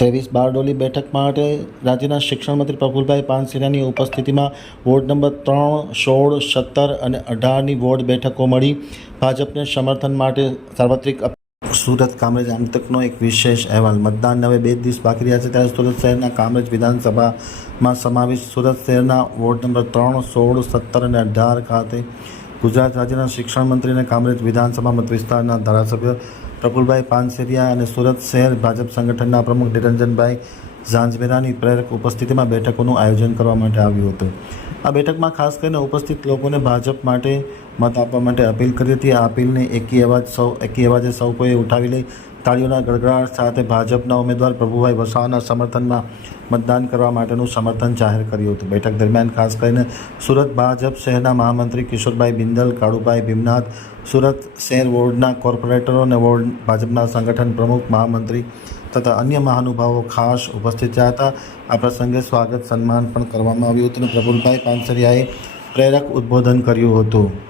ત્રેવીસ બારડોલી બેઠક માટે રાજ્યના શિક્ષણ મંત્રી પ્રફુલભાઈ પાનસિરાની ઉપસ્થિતિમાં વોર્ડ નંબર ત્રણ, સોળ, સત્તર અને અઢારની વોર્ડ બેઠકો મળી. ભાજપને સમર્થન માટે સાર્વત્રિક સુરત કામરેજ આમતકનો એક વિશેષ અહેવાલ. મતદાન હવે બે દિવસ બાકી રહ્યા છે ત્યારે સુરત શહેરના કામરેજ વિધાનસભામાં સમાવેશ. સુરત શહેરના વોર્ડ નંબર ત્રણ, સોળ, સત્તર અને અઢાર ખાતે ગુજરાત રાજ્યના શિક્ષણ મંત્રી અને કામરેજ વિધાનસભા મત વિસ્તારના ધારાસભ્ય પ્રફુલભાઈ પાનસેરિયા અને સુરત શહેર ભાજપ સંગઠનના પ્રમુખ નિરંજનભાઈ ઝાંઝમેરાની પ્રેરક ઉપસ્થિતિમાં બેઠકોનું આયોજન કરવા માટે આવ્યું હતું. આ બેઠકમાં ખાસ કરીને ઉપસ્થિત લોકોને ભાજપ માટે મત આપવા માટે અપીલ કરી હતી. આ અપીલને એકી અવાજ સૌ એકી અવાજે સૌ કોઈએ ઉઠાવી લઈ તાળીઓના ગડગડાટ સાથે ભાજપના ઉમેદવાર પ્રભુભાઈ વસાવાના સમર્થનમાં મતદાન કરવા માટેનું સમર્થન જાહેર કર્યું હતું. બેઠક દરમિયાન ખાસ કરીને સુરત ભાજપ શહેરના મહામંત્રી કિશોરભાઈ બિંદલ, કાળુભાઈ ભીમનાથ, સુરત શહેર વોર્ડના કોર્પોરેટરો અને વોર્ડ ભાજપના સંગઠન પ્રમુખ, મહામંત્રી તથા અન્ય મહાનુભાવો ખાસ ઉપસ્થિત રહ્યા હતા. આ પ્રસંગે સ્વાગત સન્માન પણ કરવામાં આવ્યું હતું અને પ્રફુલભાઈ પાનસરિયાએ પ્રેરક ઉદ્બોધન કર્યું હતું.